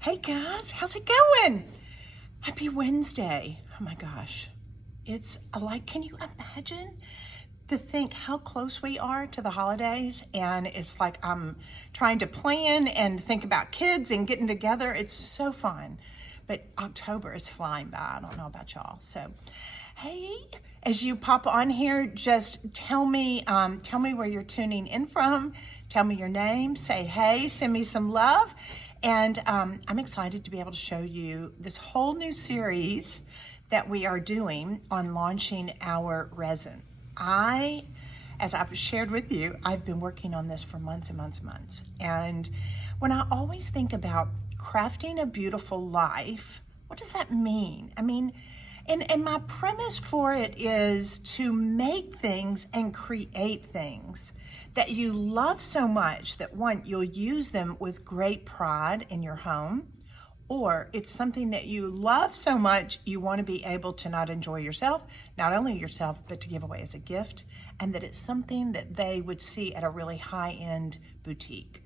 Hey guys, how's it going? Happy Wednesday. Oh my gosh. It's like, can you imagine to think how close we are to the holidays? And it's like I'm trying to plan and think about kids and getting together. It's so fun. But October is flying by. I don't know about y'all. So, hey, as you pop on here, just tell me where you're tuning in from. Tell me your name. Say hey. Send me some love. And I'm excited to be able to show you this whole new series that we are doing on launching our resin. As I've shared with you, I've been working on this for months and months and months. And when I always think about crafting a beautiful life, what does that mean? I mean, and my premise for it is to make things and create things that you love so much that one, you'll use them with great pride in your home, or it's something that you love so much you want to be able to not enjoy yourself, not only yourself, but to give away as a gift, and that it's something that they would see at a really high-end boutique.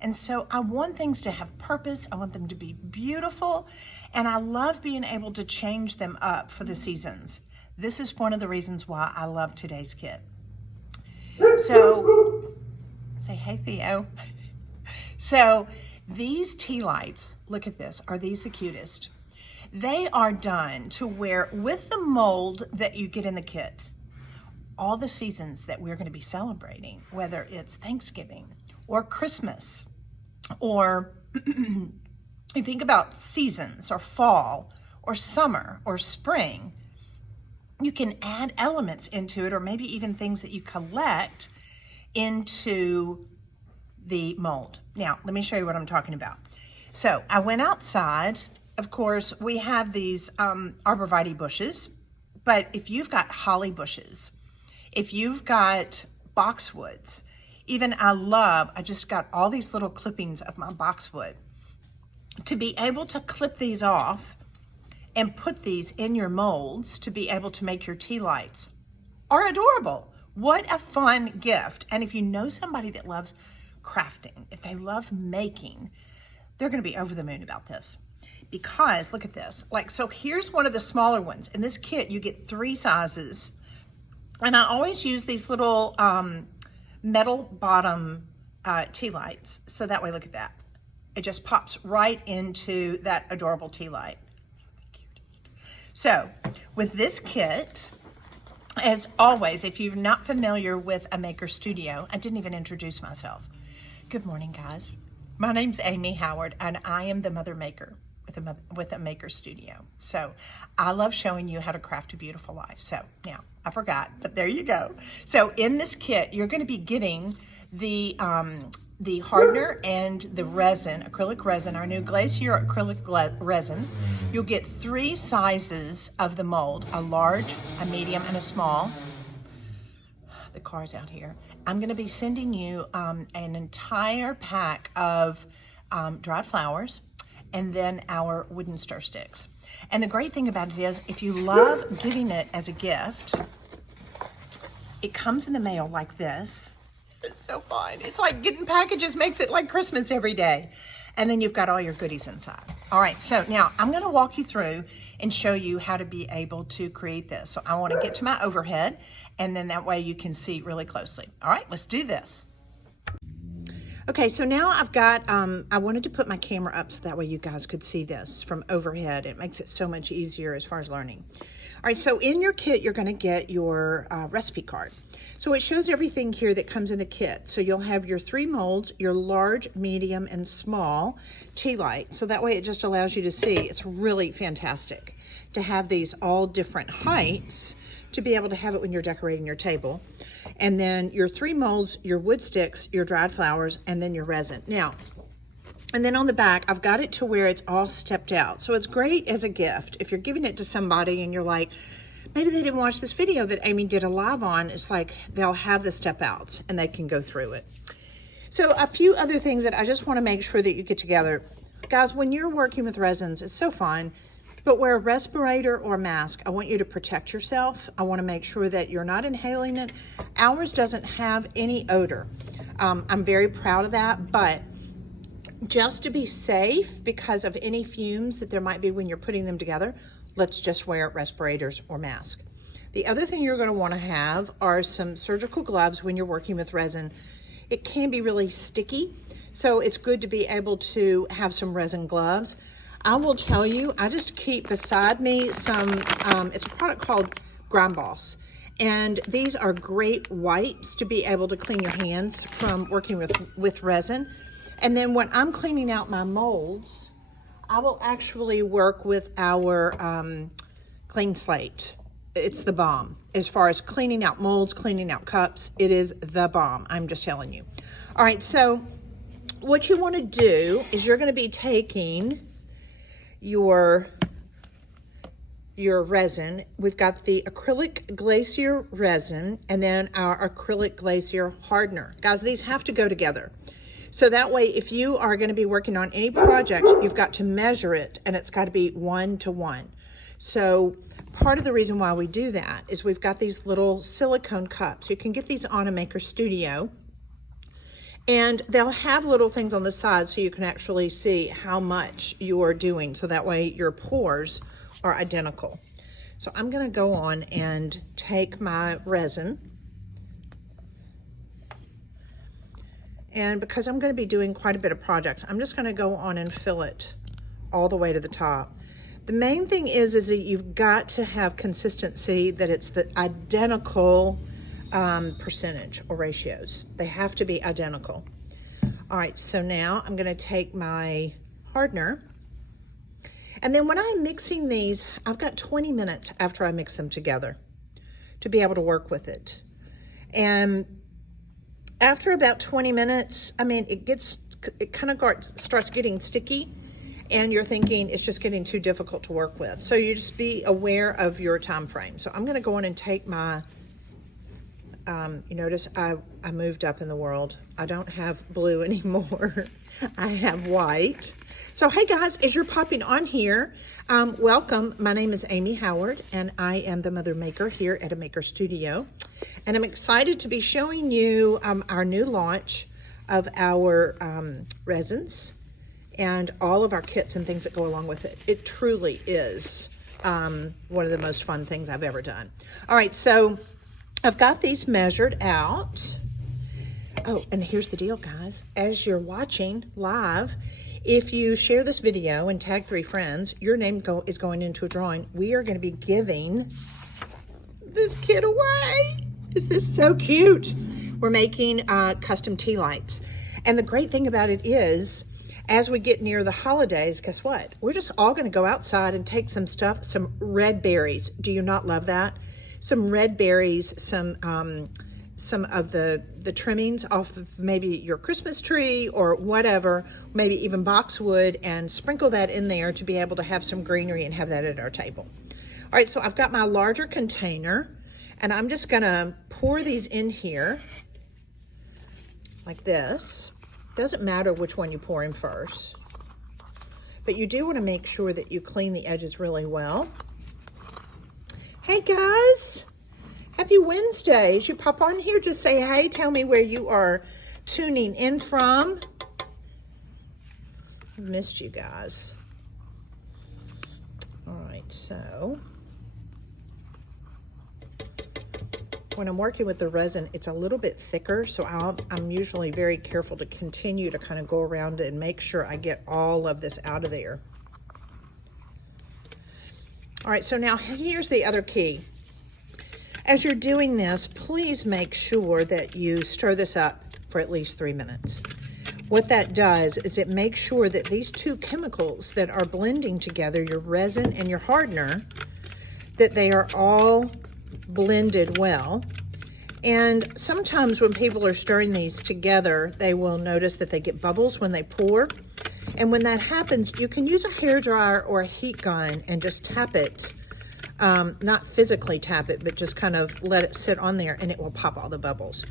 And so I want things to have purpose, I want them to be beautiful, and I love being able to change them up for the seasons. This is one of the reasons why I love today's kit. So, say hey Theo. So these tea lights, look at this, are these the cutest? They are done to where with the mold that you get in the kit, all the seasons that we're going to be celebrating, whether it's Thanksgiving or Christmas, or you think about seasons or fall or summer or spring, you can add elements into it, or maybe even things that you collect into the mold. Now, let me show you what I'm talking about. So I went outside. Of course, we have these arborvitae bushes, but if you've got holly bushes, if you've got boxwoods, even I just got all these little clippings of my boxwood. To be able to clip these off and put these in your molds to be able to make your tea lights are adorable. What a fun gift. And if you know somebody that loves crafting, if they love making, they're going to be over the moon about this. Because look at this. So here's one of the smaller ones. In this kit, you get 3 sizes. And I always use these little metal bottom tea lights. So that way, look at that. It just pops right into that adorable tea light. So with this kit, as always, if you're not familiar with a maker studio, I didn't even introduce myself. Good morning, guys. My name's Amy Howard, and I am the mother maker with a maker studio. So I love showing you how to craft a beautiful life. So now I forgot, but there you go. So in this kit, you're going to be getting the hardener and the resin, acrylic resin, our new Glacier acrylic resin. You'll get 3 sizes of the mold, a large, a medium, and a small. The car's out here. I'm going to be sending you an entire pack of dried flowers and then our wooden stir sticks. And the great thing about it is, if you love giving it as a gift, it comes in the mail like this. It's so fun. It's like getting packages makes it like Christmas every day. And then you've got all your goodies inside. All right, so now I'm going to walk you through and show you how to be able to create this. So I want to get to my overhead, and then that way you can see really closely. All right, let's do this. Okay, so now I've got, I wanted to put my camera up so that way you guys could see this from overhead. It makes it so much easier as far as learning. All right, so in your kit, you're going to get your recipe card. So it shows everything here that comes in the kit. So you'll have your 3 molds, your large, medium, and small tea light. So that way it just allows you to see. It's really fantastic to have these all different heights to be able to have it when you're decorating your table. And then your 3 molds, your wood sticks, your dried flowers, and then your resin. Now, and then on the back, I've got it to where it's all stepped out. So it's great as a gift. If you're giving it to somebody and you're like, maybe they didn't watch this video that Amy did a live on, it's like they'll have the step outs and they can go through it. So a few other things that I just want to make sure that you get together. Guys, when you're working with resins, it's so fun, but wear a respirator or a mask. I want you to protect yourself. I want to make sure that you're not inhaling it. Ours doesn't have any odor. I'm very proud of that, but just to be safe, because of any fumes that there might be when you're putting them together, let's just wear respirators or mask. The other thing you're going to want to have are some surgical gloves when you're working with resin. It can be really sticky, so it's good to be able to have some resin gloves. I will tell you, I just keep beside me some, it's a product called Grime Boss. And these are great wipes to be able to clean your hands from working with resin. And then when I'm cleaning out my molds, I will actually work with our Clean Slate. It's the bomb. As far as cleaning out molds, cleaning out cups, it is the bomb. I'm just telling you. All right, so what you want to do is you're going to be taking your resin. We've got the acrylic glacier resin and then our acrylic glacier hardener. Guys, these have to go together. So that way, if you are going to be working on any project, you've got to measure it, and it's got to be 1-to-1. So part of the reason why we do that is we've got these little silicone cups. You can get these on a Maker Studio, and they'll have little things on the side so you can actually see how much you're doing. So that way your pores are identical. So I'm going to go on and take my resin, and because I'm going to be doing quite a bit of projects, I'm just going to go on and fill it all the way to the top. The main thing is that you've got to have consistency, that it's the identical percentage or ratios. They have to be identical. All right, so now I'm going to take my hardener, and then when I'm mixing these, I've got 20 minutes after I mix them together to be able to work with it. And after about 20 minutes, I mean, it kind of starts getting sticky, and you're thinking it's just getting too difficult to work with. So you just be aware of your time frame. So I'm going to go in and take my, you notice I moved up in the world. I don't have blue anymore. I have white. So hey guys, as you're popping on here, welcome. My name is Amy Howard, and I am the Mother Maker here at a Maker Studio. And I'm excited to be showing you our new launch of our resins and all of our kits and things that go along with it. It truly is one of the most fun things I've ever done. All right, so I've got these measured out. Oh, and here's the deal, guys. As you're watching live, if you share this video and tag 3 friends, your name is going into a drawing. We are going to be giving this kit away. Is this so cute? We're making custom tea lights. And the great thing about it is, as we get near the holidays, guess what? We're just all going to go outside and take some stuff, some red berries. Do you not love that? Some red berries, some of the trimmings off of maybe your Christmas tree or whatever, maybe even boxwood, and sprinkle that in there to be able to have some greenery and have that at our table. All right, so I've got my larger container, and I'm just gonna pour these in here like this. Doesn't matter which one you pour in first, but you do want to make sure that you clean the edges really well. Hey guys, happy Wednesday. As you pop on here, just say hey, tell me where you are tuning in from. I missed you guys. All right, so when I'm working with the resin, it's a little bit thicker, so I'm usually very careful to continue to kind of go around it and make sure I get all of this out of there. All right, so now here's the other key. As you're doing this, please make sure that you stir this up for at least 3 minutes. What that does is it makes sure that these two chemicals that are blending together, your resin and your hardener, that they are all blended well. And sometimes when people are stirring these together, they will notice that they get bubbles when they pour. And when that happens, you can use a hairdryer or a heat gun and just tap it. Not physically tap it, but just kind of let it sit on there, and it will pop all the bubbles.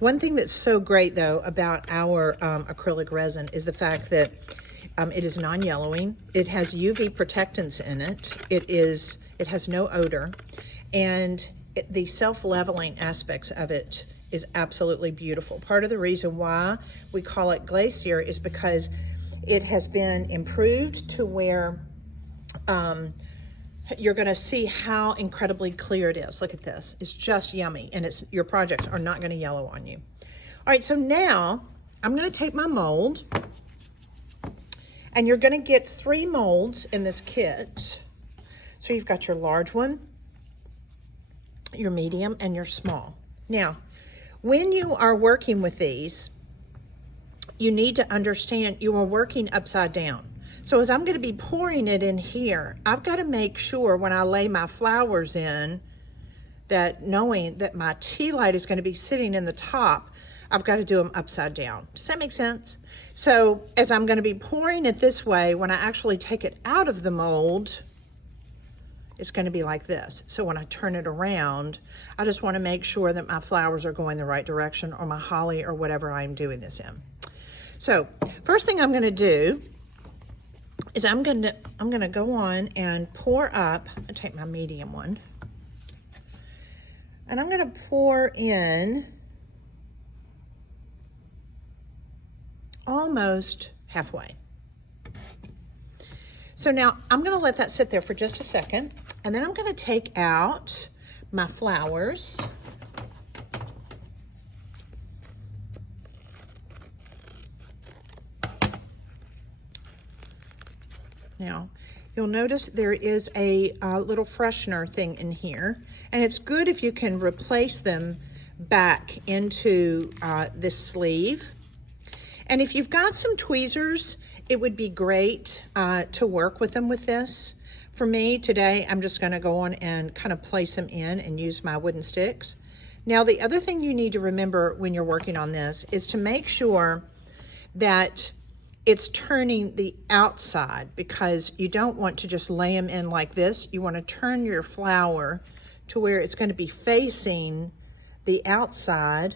One thing that's so great though about our acrylic resin is the fact that it is non-yellowing. It has UV protectants in it. It has no odor, and the self-leveling aspects of it is absolutely beautiful. Part of the reason why we call it glacier is because It has been improved to where you're going to see how incredibly clear it is. Look at this. It's just yummy, and your projects are not going to yellow on you. All right, so now I'm going to take my mold, and you're going to get 3 molds in this kit. So you've got your large one, your medium, and your small. Now, when you are working with these, you need to understand you are working upside down. So as I'm going to be pouring it in here, I've got to make sure when I lay my flowers in that, knowing that my tea light is going to be sitting in the top, I've got to do them upside down. Does that make sense? So as I'm going to be pouring it this way, when I actually take it out of the mold, it's going to be like this. So when I turn it around, I just want to make sure that my flowers are going the right direction, or my holly, or whatever I'm doing this in. So first thing I'm going to do is I'm going to go on and pour up. I'll take my medium one, and I'm going to pour in almost halfway. So now I'm going to let that sit there for just a second, and then I'm going to take out my flowers. Now, you'll notice there is a little freshener thing in here, and it's good if you can replace them back into this sleeve. And if you've got some tweezers, it would be great to work with them with this. For me today, I'm just going to go on and kind of place them in and use my wooden sticks. Now, the other thing you need to remember when you're working on this is to make sure that it's turning the outside, because you don't want to just lay them in like this. You want to turn your flower to where it's going to be facing the outside.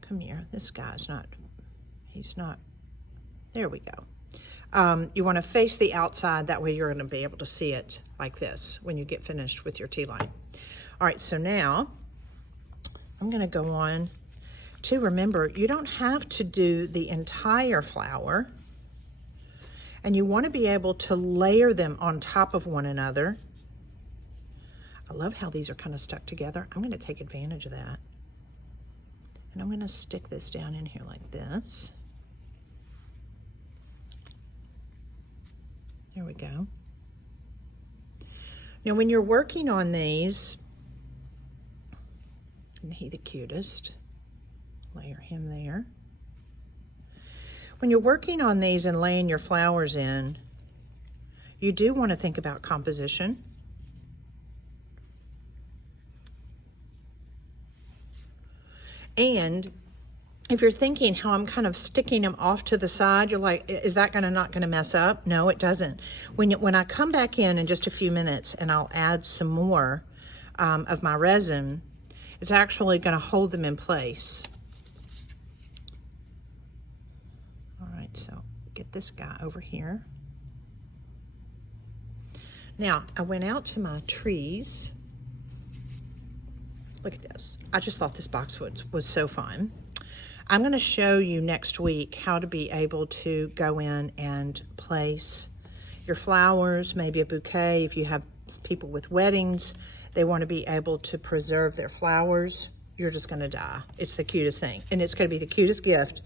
Come here, this guy's not, he's not, there we go. You want to face the outside, that way you're going to be able to see it like this when you get finished with your tea light. All right, so now I'm going to go on to, remember, you don't have to do the entire flower, and you want to be able to layer them on top of one another. I love how these are kind of stuck together. I'm going to take advantage of that. And I'm going to stick this down in here like this. There we go. Now when you're working on these, isn't he the cutest? Layer him there. When you're working on these and laying your flowers in, you do want to think about composition. And if you're thinking how I'm kind of sticking them off to the side, you're like, is that not going to mess up? No, it doesn't. When I come back in just a few minutes and I'll add some more of my resin, it's actually going to hold them in place. All right, so get this guy over here. Now, I went out to my trees. Look at this. I just thought this boxwood was so fun. I'm going to show you next week how to be able to go in and place your flowers, maybe a bouquet. If you have people with weddings, they want to be able to preserve their flowers. You're just going to die. It's the cutest thing. And it's going to be the cutest gift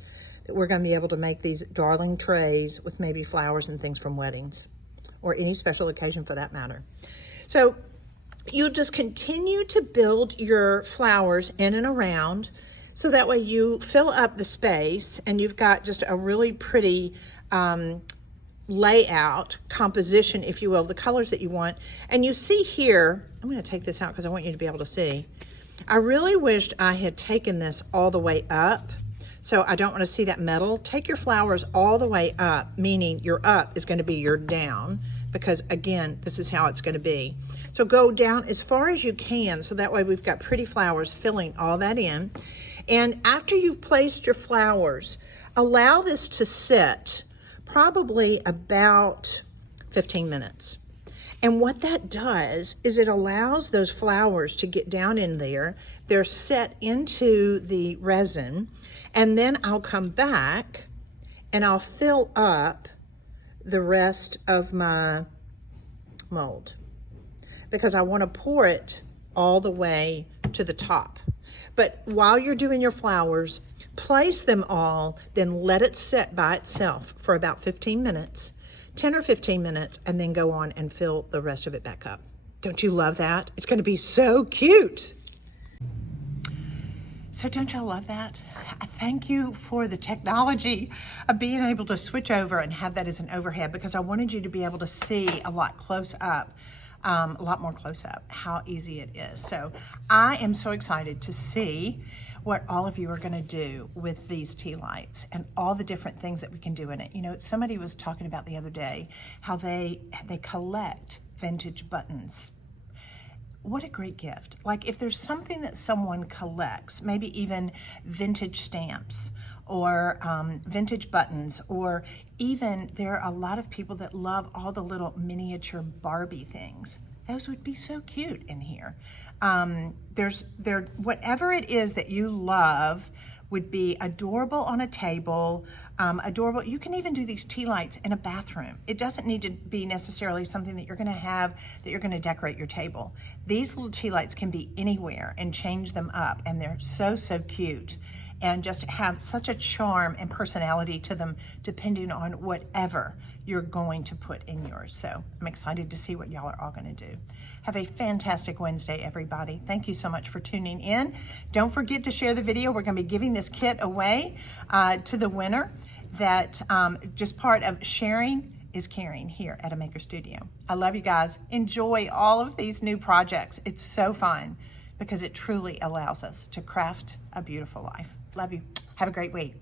that we're going to be able to make these darling trays with maybe flowers and things from weddings or any special occasion for that matter. So you'll just continue to build your flowers in and around, so that way you fill up the space and you've got just a really pretty layout, composition, if you will, the colors that you want. And you see here, I'm going to take this out because I want you to be able to see. I really wished I had taken this all the way up, so I don't want to see that metal. Take your flowers all the way up, meaning your up is going to be your down, because again, this is how it's going to be. So go down as far as you can, so that way we've got pretty flowers filling all that in. And after you've placed your flowers, allow this to sit probably about 15 minutes. And what that does is it allows those flowers to get down in there. They're set into the resin, and then I'll come back and I'll fill up the rest of my mold because I want to pour it all the way to the top. But while you're doing your flowers, place them all, then let it sit by itself for about 15 minutes, 10 or 15 minutes, and then go on and fill the rest of it back up. Don't you love that? It's going to be so cute. So don't y'all love that? Thank you for the technology of being able to switch over and have that as an overhead, because I wanted you to be able to see a lot close up, a lot more close up, how easy it is. So I am so excited to see what all of you are going to do with these tea lights and all the different things that we can do in it. You know, somebody was talking about the other day how they collect vintage buttons. What a great gift. Like, if there's something that someone collects, maybe even vintage stamps or vintage buttons, or even there are a lot of people that love all the little miniature Barbie things. Those would be so cute in here. Whatever it is that you love would be adorable on a table, adorable. You can even do these tea lights in a bathroom. It doesn't need to be necessarily something that you're gonna have, that you're gonna decorate your table. These little tea lights can be anywhere and change them up, and they're so, so cute, and just have such a charm and personality to them depending on whatever you're going to put in yours. So I'm excited to see what y'all are all gonna do. Have a fantastic Wednesday, everybody. Thank you so much for tuning in. Don't forget to share the video. We're gonna be giving this kit away to the winner. That just part of sharing is caring here at A Maker Studio. I love you guys. Enjoy all of these new projects. It's so fun because it truly allows us to craft a beautiful life. Love you. Have a great week.